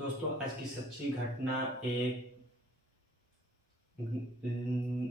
दोस्तों आज की सच्ची घटना एक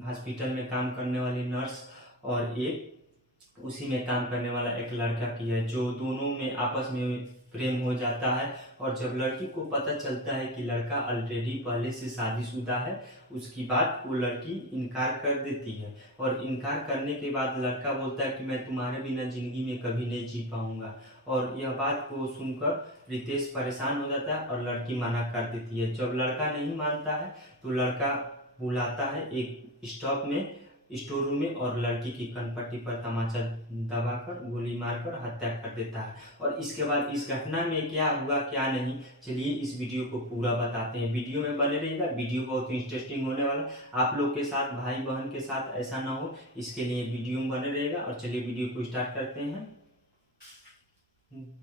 हॉस्पिटल में काम करने वाली नर्स और एक उसी में काम करने वाला एक लड़का की है, जो दोनों में आपस में प्रेम हो जाता है। और जब लड़की को पता चलता है कि लड़का ऑलरेडी पहले से शादीशुदा है, उसकी बात वो लड़की इनकार कर देती है। और इनकार करने के बाद लड़का बोलता है कि मैं तुम्हारे बिना ज़िंदगी में कभी नहीं जी पाऊँगा। और यह बात को सुनकर रितेश परेशान हो जाता है और लड़की मना कर देती है। जब लड़का नहीं मानता है तो लड़का बुलाता है एक स्टॉप में, स्टोर रूम में, और लड़की की कनपट्टी पर तमाचा दबाकर गोली मारकर हत्या कर देता है। और इसके बाद इस घटना में क्या हुआ क्या नहीं, चलिए इस वीडियो को पूरा बताते हैं। वीडियो में बने रहिएगा, वीडियो बहुत इंटरेस्टिंग होने वाला है। आप लोग के साथ, भाई बहन के साथ ऐसा ना हो, इसके लिए वीडियो में बने रहिएगा। और चलिए वीडियो को स्टार्ट करते हैं।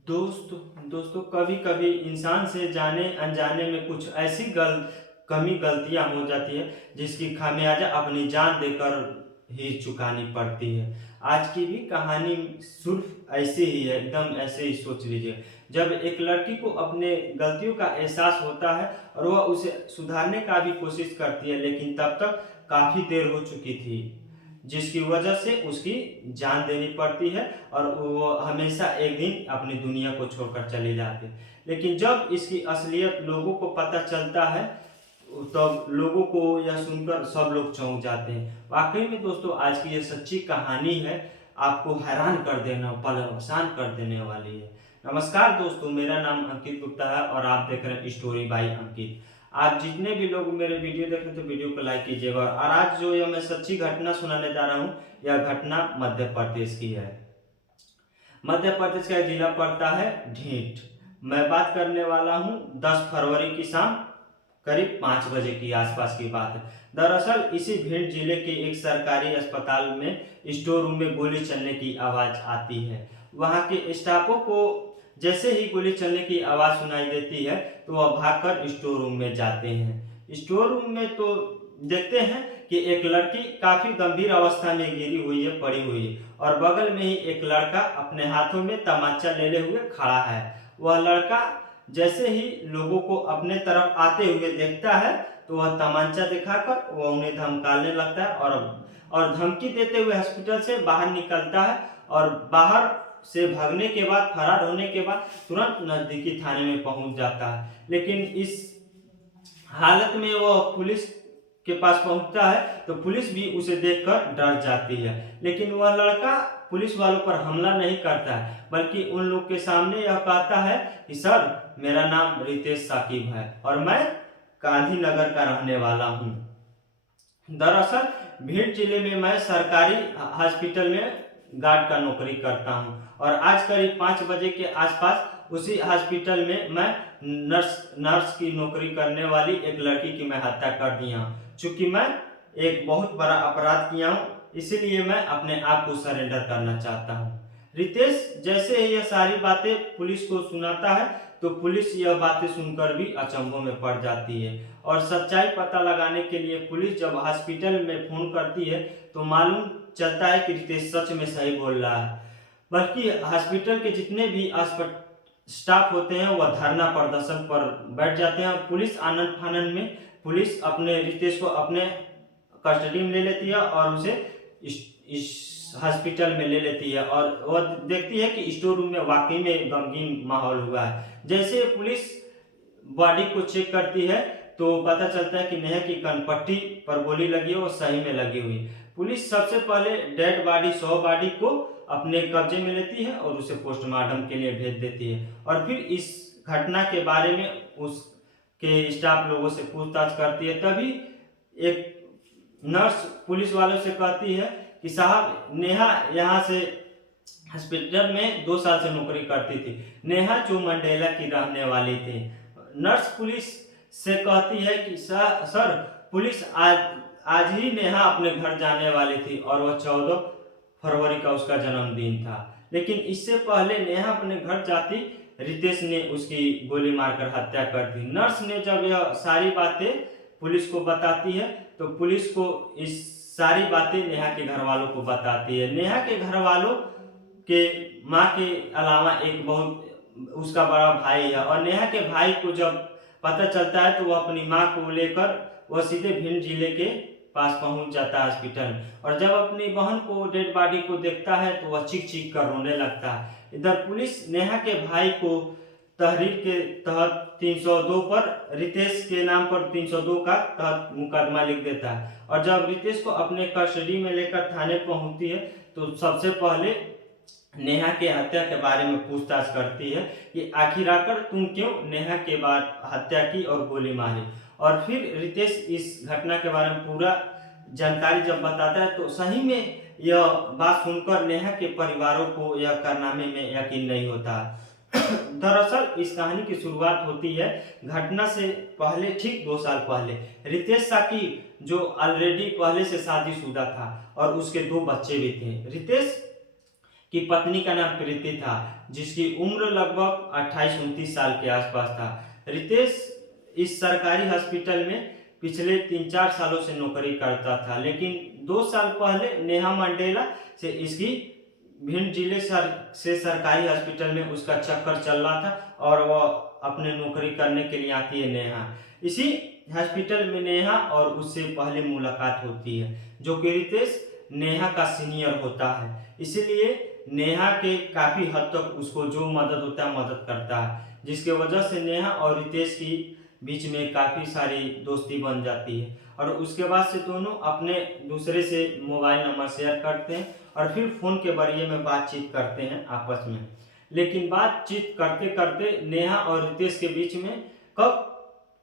दोस्तों कभी कभी इंसान से जाने अनजाने में कुछ ऐसी गलतियां हो जाती है जिसकी खामियाजा अपनी जान देकर ही चुकानी पड़ती है। आज की भी कहानी सिर्फ ऐसे ही है, एकदम ऐसे ही सोच लीजिए। जब एक लड़की को अपने गलतियों का एहसास होता है और वह उसे सुधारने का भी कोशिश करती है, लेकिन तब तक काफी देर हो चुकी थी, जिसकी वजह से उसकी जान देनी पड़ती है और वो हमेशा एक दिन अपनी दुनिया को छोड़कर चले जाते। लेकिन जब इसकी असलियत लोगों को पता चलता है, तब लोगों को यह सुनकर सब लोग चौंक जाते हैं। वाकई में दोस्तों आज की यह सच्ची कहानी है, आपको हैरान कर देना, परेशान कर देने वाली है। नमस्कार दोस्तों, मेरा नाम अंकित गुप्ता है और आप देख रहे हैं स्टोरी बाय अंकित। आप जितने भी लोग मेरे वीडियो देख रहे हैं तो वीडियो को लाइक कीजिएगा। और आज जो यह मैं सच्ची घटना सुनाने जा रहा हूँ, यह घटना मध्य प्रदेश की है। मध्य प्रदेश का जिला पड़ता है ढींठ। मैं बात करने वाला हूँ 10 फरवरी की शाम करीब 5 बजे की आसपास की बात है। दरअसल इसी भिंड जिले के एक सरकारी अस्पताल में स्टोर रूम में गोली चलने की आवाज आती है। वहां के स्टाफों को जैसे ही गोली चलने की आवाज सुनाई देती है तो वह भागकर स्टोर रूम में जाते हैं। स्टोर रूम में तो देखते हैं कि एक लड़की काफी गंभीर अवस्था में गिरी हुई है, पड़ी हुई है, और बगल में ही एक लड़का अपने हाथों में तमाचा ले हुए खड़ा है। वह लड़का जैसे ही लोगों को अपने तरफ आते हुए देखता है तो वह तमाचा दिखाकर वह उन्हें धमकाने लगता है और धमकी देते हुए हॉस्पिटल से बाहर निकलता है। और बाहर से भागने के बाद, फरार होने के बाद तुरंत नजदीकी थाने में पहुंच जाता है। लेकिन इस हालत में वह पुलिस के पास पहुंचता है तो पुलिस भी उसे देखकर डर जाती है। लेकिन वह लड़का पुलिस वालों पर हमला नहीं करता है, बल्कि उन लोग के सामने यह कहता है कि सर, मेरा नाम रितेश साकिब है और मैं गांधीनगर का रहने वाला हूँ। दरअसल भिंड जिले में मैं सरकारी हॉस्पिटल में गार्ड का नौकरी करता हूँ और आज करीब 5 बजे के आसपास उसी हॉस्पिटल में मैं नर्स की नौकरी करने वाली एक लड़की की मैं हत्या कर दिया हूँ। चूंकि मैं एक बहुत बड़ा अपराध किया हूँ, इसीलिए मैं अपने आप को सरेंडर करना चाहता हूँ। रितेश जैसे ही यह सारी बातें पुलिस को सुनाता है तो पुलिस यह बातें सुनकर भी अचंभों में पड़ जाती है। और सच्चाई पता लगाने के लिए पुलिस जब हॉस्पिटल में फोन करती है तो मालूम चलता है कि रितेश सच में सही बोल रहा है। बल्कि हॉस्पिटल के जितने भी स्टाफ होते हैं वह धरना प्रदर्शन पर बैठ जाते हैं और पुलिस आनन फानन में पुलिस अपने रितेश को अपने कस्टडी में ले लेती है और उसे इस हॉस्पिटल में ले लेती है। और वह देखती है कि स्टोर रूम में वाकई में गमगीन माहौल हुआ है। जैसे पुलिस बॉडी को चेक करती है तो पता चलता है कि नेहा की कनपट्टी पर गोली लगी है, वो सही में लगी हुई। पुलिस सबसे पहले डेड बॉडी, शव बॉडी को अपने कब्जे में लेती है और उसे पोस्टमार्टम के लिए भेज देती है। और फिर इस घटना के बारे में उसके स्टाफ लोगों से पूछताछ करती है। तभी एक नर्स पुलिस वालों से कहती है कि साहब, नेहा यहाँ से हॉस्पिटल में 2 साल से नौकरी करती थी। नेहा जो मंडेला की रहने वाली थी। नर्स पुलिस से कहती है कि सर, पुलिस आज ही नेहा अपने घर जाने वाली थी और वह 14 फरवरी का उसका जन्मदिन था। लेकिन इससे पहले नेहा अपने घर जाती, रितेश ने उसकी गोली मारकर हत्या कर दी। नर्स ने जब यह सारी बातें पुलिस को बताती है तो पुलिस को इस सारी बातें नेहा के घर वालों को बताती है। नेहा के घर वालों के माँ के अलावा एक बहुत उसका बड़ा भाई है और नेहा के भाई को जब पता चलता है तो वह अपनी माँ को लेकर वह सीधे भिंड जिले के पास पहुंच जाता है हॉस्पिटल में। और जब अपनी बहन को डेड बॉडी को देखता है तो वह चीख चीख कर रोने लगता है। इधर पुलिस नेहा के भाई को तहरीर के तहत 302 पर रितेश के नाम पर 302 का तहत मुकदमा लिख देता है। और जब रितेश को अपने कस्टडी में लेकर थाने पहुंचती है तो सबसे पहले नेहा के हत्या के बारे में पूछताछ करती है कि आखिर आकर तुम क्यों नेहा के बाद हत्या की और गोली मारी। और फिर रितेश इस घटना के बारे में पूरा जानकारी जब बताता है तो सही में यह बात सुनकर नेहा के परिवारों को यह कारनामे में यकीन नहीं होता। दरअसल इस कहानी की शुरुआत होती है घटना से पहले, ठीक 2 साल पहले। रितेश साकी जो ऑलरेडी पहले से शादीशुदा था और उसके 2 बच्चे भी थे। रितेश की पत्नी का नाम प्रीति था जिसकी उम्र लगभग 28-29 साल के आसपास था। रितेश इस सरकारी हॉस्पिटल में पिछले 3-4 सालों से नौकरी करता था, लेकिन 2 साल पहले नेहा मंडेला से इसकी भिंड जिले से सरकारी हॉस्पिटल में उसका चक्कर चल रहा था और वह अपने नौकरी करने के लिए आती है नेहा। इसी हॉस्पिटल में नेहा और उससे पहले मुलाकात होती है जो कि रितेश नेहा का सीनियर होता है, इसीलिए नेहा के काफ़ी हद तक उसको जो मदद होता है मदद करता है, जिसके वजह से नेहा और रितेश की बीच में काफ़ी सारी दोस्ती बन जाती है। और उसके बाद से दोनों अपने दूसरे से मोबाइल नंबर शेयर करते हैं और फिर फ़ोन के जरिए में बातचीत करते हैं आपस में। लेकिन बातचीत करते करते नेहा और रितेश के बीच में कब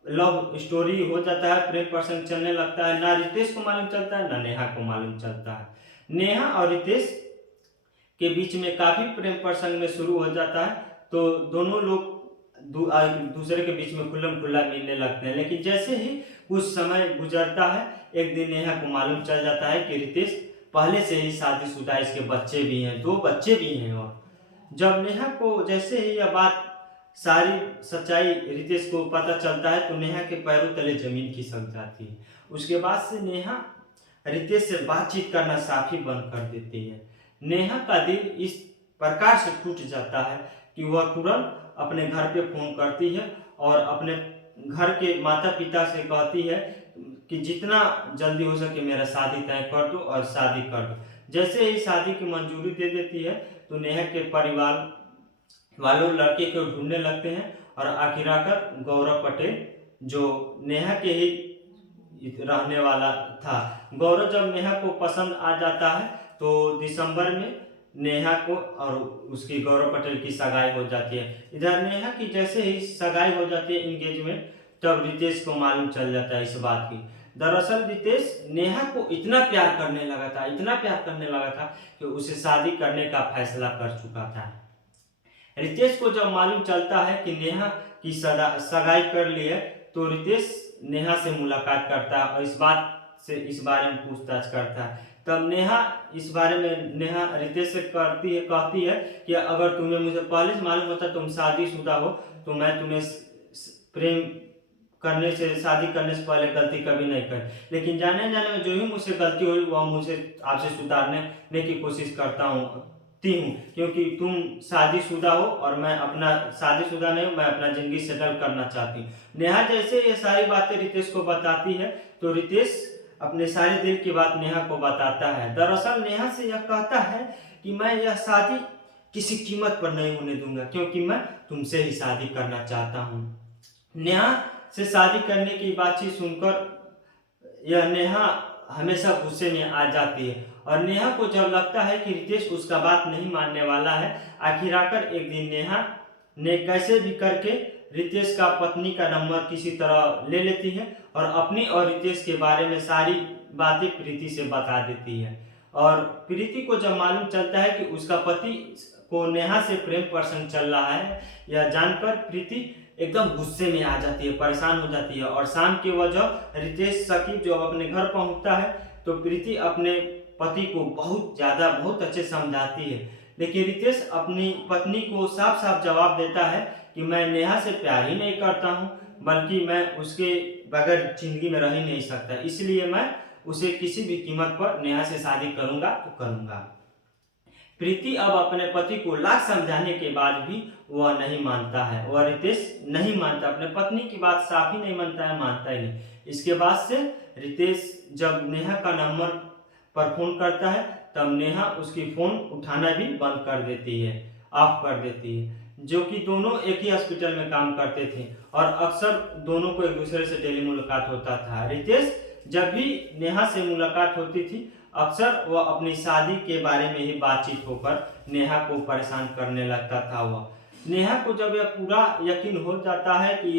लव स्टोरी हो जाता है, प्रेम प्रसंग चलने लगता है, ना रितेश को मालूम चलता है ना नेहा को मालूम चलता है। नेहा और रितेश के बीच में काफ़ी प्रेम प्रसंग में शुरू हो जाता है तो दोनों लोग दूसरे के बीच में खुल्लम खुल्ला मिलने लगते हैं। लेकिन जैसे ही कुछ समय गुजरता है एक दिन नेहा को मालूम चल जाता है कि रितेश पहले से ही शादीशुदा, इसके बच्चे भी हैं, 2 बच्चे भी हैं। और जब नेहा को जैसे ही यह बात सारी सच्चाई रितेश को पता चलता है तो नेहा के पैरों तले जमीन खिसक जाती है। उसके बाद से नेहा रितेश से बातचीत करना साफ ही बंद कर देती है। नेहा का दिल इस प्रकार से टूट जाता है कि वह तुरंत अपने घर पे फ़ोन करती है और अपने घर के माता पिता से कहती है कि जितना जल्दी हो सके मेरा शादी तय कर दो और शादी कर दो। जैसे ही शादी की मंजूरी दे देती है तो नेहा के परिवार वालों लड़के को ढूंढने लगते हैं और आखिर आकर गौरव पटेल जो नेहा के ही रहने वाला था, गौरव जब नेहा को पसंद आ जाता है तो दिसंबर में नेहा को और उसकी गौरव पटेल की सगाई हो जाती है। इधर नेहा की जैसे ही सगाई हो जाती है एंगेजमेंट, तब रितेश को मालूम चल जाता है इस बात की। दरअसल रितेश नेहा को इतना प्यार करने लगा था, इतना प्यार करने लगा था कि उसे शादी करने का फैसला कर चुका था। रितेश को जब मालूम चलता है कि नेहा की सगाई कर ली है तो रितेश नेहा से मुलाकात करता है और इस बारे में पूछताछ करता है। तब नेहा इस बारे में नेहा रितेश से कहती है कि अगर तुम्हें मुझे पहले से मालूम होता तुम शादीशुदा हो तो मैं तुम्हें प्रेम करने से, शादी करने से पहले गलती कभी नहीं कर, लेकिन जाने में जो ही मुझसे गलती हुई वह मुझे आपसे सुधारने की कोशिश करता हूँ क्योंकि तुम शादीशुदा हो और मैं अपना शादीशुदा नहीं हूँ, मैं अपना ज़िंदगी सेटल करना चाहती हूँ। नेहा जैसे ये सारी बातें रितेश को बताती है तो रितेश अपने सारे दिल की बात नेहा को बताता है। दरअसल नेहा से यह कहता है कि मैं यह शादी किसी कीमत पर नहीं होने दूंगा क्योंकि मैं तुमसे ही शादी करना चाहता हूँ। नेहा से शादी करने की बातचीत सुनकर यह नेहा हमेशा गुस्से में आ जाती है और नेहा को जब लगता है कि रितेश उसका बात नहीं मानने वाला है, आखिर आकर एक दिन नेहा ने कैसे भी करके रितेश का पत्नी का नंबर किसी तरह ले लेती है और अपनी और रितेश के बारे में सारी बातें प्रीति से बता देती है। और प्रीति को जब मालूम चलता है कि उसका पति को नेहा से प्रेम प्रसंग चल रहा है, यह जानकर प्रीति एकदम गुस्से में आ जाती है, परेशान हो जाती है। और शाम के वजह रितेश साकिब जब अपने घर पहुंचता है तो प्रीति अपने पति को बहुत अच्छे समझाती है, लेकिन रितेश अपनी पत्नी को साफ साफ जवाब देता है कि मैं नेहा से प्यार ही नहीं करता हूँ, बल्कि मैं उसके बगैर जिंदगी में रह ही नहीं सकता, इसलिए मैं उसे किसी भी कीमत पर नेहा से शादी करूँगा तो करूँगा। प्रीति अब अपने पति को लाख समझाने के बाद भी वह नहीं मानता है। वह रितेश नहीं मानता, अपने पत्नी की बात साफ ही नहीं मानता है, मानता ही नहीं। इसके बाद से रितेश जब नेहा का नंबर पर फोन करता है तब नेहा उसकी फोन उठाना भी बंद कर देती है, ऑफ कर देती है। जो कि दोनों एक ही हॉस्पिटल में काम करते थे और अक्सर दोनों को एक दूसरे से डेली मुलाकात होता था। रितेश जब भी नेहा से मुलाकात होती थी अक्सर वह अपनी शादी के बारे में ही बातचीत होकर नेहा को परेशान करने लगता था। वह नेहा को जब यह पूरा यकीन हो जाता है कि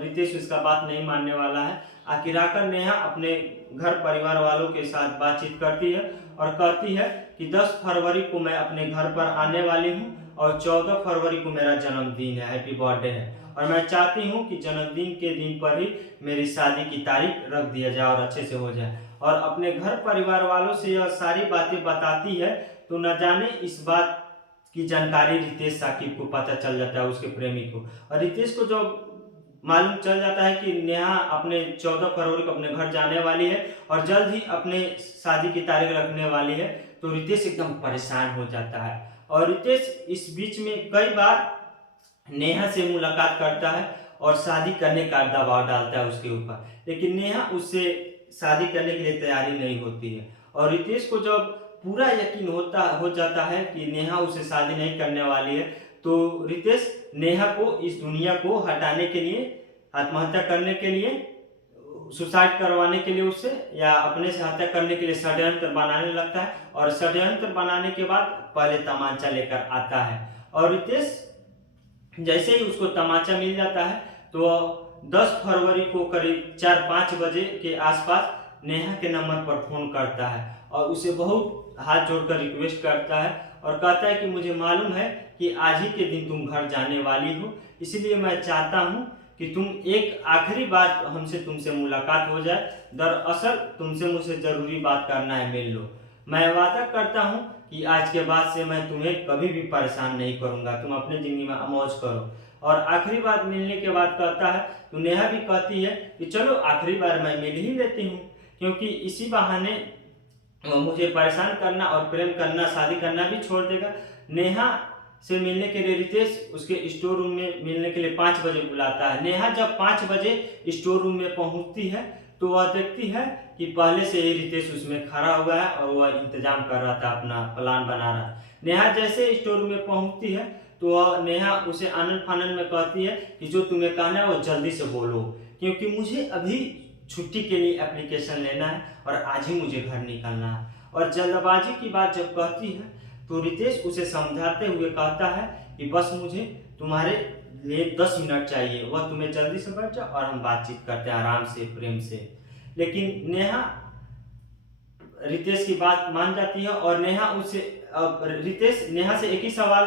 रितेश उसका बात नहीं मानने वाला है, आखिरकार नेहा अपने घर परिवार वालों के साथ बातचीत करती है और कहती है कि 10 फरवरी को मैं अपने घर पर आने वाली हूँ और 14 फरवरी को मेरा जन्मदिन है, हैप्पी बर्थडे है, और मैं चाहती हूँ कि जन्मदिन के दिन पर ही मेरी शादी की तारीख रख दिया जाए और अच्छे से हो जाए। और अपने घर परिवार वालों से यह सारी बातें बताती है तो न जाने इस बात की जानकारी रितेश साकिब को पता चल जाता है, उसके प्रेमी को। और रितेश को जब मालूम चल जाता है कि नेहा अपने 14 फरवरी को अपने घर जाने वाली है और जल्द ही अपने शादी की तारीख रखने वाली है, तो रितेश एकदम परेशान हो जाता है। और रितेश इस बीच में कई बार नेहा से मुलाकात करता है और शादी करने का दबाव डालता है उसके ऊपर, लेकिन नेहा उससे शादी करने के लिए तैयारी नहीं होती है। और रितेश को जब पूरा यकीन हो जाता है कि नेहा उसे शादी नहीं करने वाली है, तो रितेश नेहा को इस दुनिया को हटाने के लिए, आत्महत्या करने के लिए, सुसाइड करवाने के लिए उससे या अपने से हत्या करने के लिए षड्यंत्र बनाने लगता है। और षड्यंत्र बनाने के बाद पहले तमाचा लेकर आता है और रितेश जैसे ही उसको तमाचा मिल जाता है तो 10 फरवरी को करीब 4-5 बजे के आसपास नेहा के नंबर पर फोन करता है और उसे बहुत हाथ जोड़कर रिक्वेस्ट करता है और कहता है कि मुझे मालूम है कि आज ही के दिन तुम घर जाने वाली हो, इसलिए मैं चाहता हूँ कि तुम एक आखिरी बार हमसे तुमसे मुलाकात हो जाए। दरअसल तुमसे मुझसे ज़रूरी बात करना है, मिल लो। मैं वादा करता हूँ कि आज के बाद से मैं तुम्हें कभी भी परेशान नहीं करूँगा, तुम अपनी ज़िंदगी में मौज करो। और आखिरी बार मिलने के बाद कहता है तो नेहा भी कहती है कि चलो आखिरी बार मैं मिल ही लेती हूँ, क्योंकि इसी बहाने मुझे परेशान करना और प्रेम करना, शादी करना भी छोड़ देगा। नेहा से मिलने के लिए रितेश उसके स्टोर रूम में मिलने के लिए 5 बजे बुलाता है। नेहा जब 5 बजे स्टोर रूम में पहुंचती है तो वह देखती है कि पहले से ही रितेश उसमें खड़ा हुआ है और वह इंतजाम कर रहा था, अपना प्लान बना रहा है। नेहा जैसे स्टोर रूम में पहुंचती है तो वह नेहा उसे आनंद फानंद में कहती है कि जो तुम्हें कहना है वो जल्दी से बोलो, क्योंकि मुझे अभी छुट्टी के लिए एप्लीकेशन लेना है और आज ही मुझे घर निकलना है। और जल्दबाजी की बात जब कहती है तो रितेश उसे समझाते हुए कहता है कि बस मुझे तुम्हारे लिए 10 मिनट चाहिए, वह तुम्हें जल्दी से बैठ जाओ और हम बातचीत करते हैं आराम से, प्रेम से। लेकिन नेहा रितेश की बात मान जाती है और रितेश नेहा से एक ही सवाल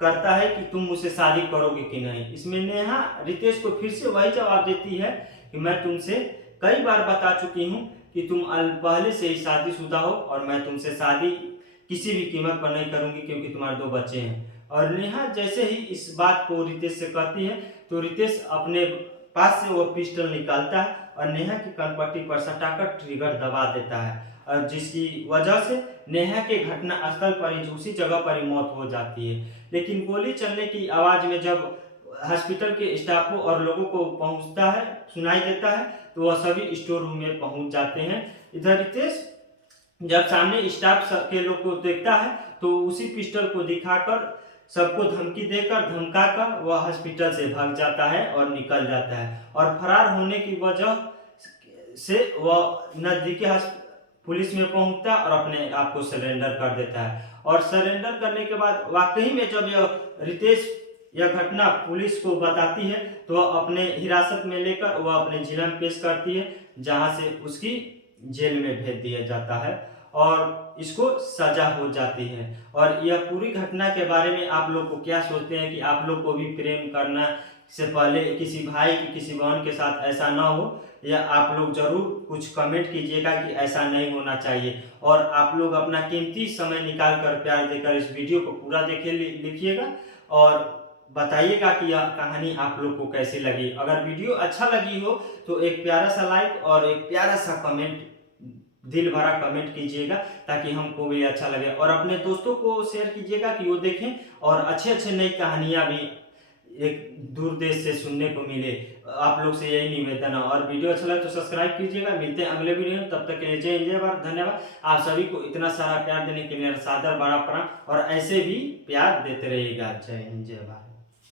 करता है कि तुम मुझसे शादी करोगे कि नहीं। इसमें नेहा रितेश को फिर से वही जवाब देती है कि मैं तुमसे कई बार बता चुकी हूँ कि तुम पहले से ही शादीशुदा हो और मैं तुमसे शादी किसी भी कीमत पर नहीं करूंगी, क्योंकि तुम्हारे 2 बच्चे हैं। और नेहा जैसे ही इस बात को रितेश से कहती है तो रितेश अपने पास से वो पिस्टल निकालता है और नेहा की कनपट्टी पर सटाकर ट्रिगर दबा देता है, और जिसकी वजह से नेहा के घटना स्थल पर ही, उसी जगह पर ही मौत हो जाती है। लेकिन गोली चलने की आवाज़ में जब हॉस्पिटल के स्टाफों और लोगों को पहुंचता है, सुनाई देता है, तो वह सभी स्टोर रूम में पहुंच जाते हैं। इधर रितेश जब सामने स्टाफ के लोग को देखता है तो उसी पिस्टल को दिखाकर, सबको धमकी देकर, धमकाकर वह हॉस्पिटल से भाग जाता है और निकल जाता है। और फरार होने की वजह से वह नज़दीकी पुलिस में पहुंचता है और अपने आप को सरेंडर कर देता है। और सरेंडर करने के बाद वाकई में जब रितेश यह घटना पुलिस को बताती है तो वह अपने हिरासत में लेकर वह अपने जिला में पेश करती है, जहां से उसकी जेल में भेज दिया जाता है और इसको सजा हो जाती है। और यह पूरी घटना के बारे में आप लोग को क्या सोचते हैं कि आप लोग को भी प्रेम करना से पहले किसी भाई की, किसी बहन के साथ ऐसा ना हो, या आप लोग जरूर कुछ कमेंट कीजिएगा कि ऐसा नहीं होना चाहिए। और आप लोग अपना कीमती समय निकाल कर प्यार देकर इस वीडियो को पूरा देखे लिखिएगा और बताइएगा कि यह कहानी आप लोग को कैसी लगी। अगर वीडियो अच्छा लगी हो तो एक प्यारा सा लाइक और एक प्यारा सा कमेंट दिल भरा कमेंट कीजिएगा ताकि हमको भी अच्छा लगे, और अपने दोस्तों को शेयर कीजिएगा कि वो देखें और अच्छे अच्छे नई कहानियाँ भी एक दूर देश से सुनने को मिले। आप लोग से यही निवेदन है, और वीडियो अच्छा लगे तो सब्सक्राइब कीजिएगा। मिलते हैं अगले वीडियो में, तब तक के लिए जय हिंद, जय भारत, धन्यवाद। आप सभी को इतना सारा प्यार देने के लिए मेरा सादर बड़ा प्रणाम, और ऐसे भी प्यार देते रहिएगा। जय हिंद, जय भारत।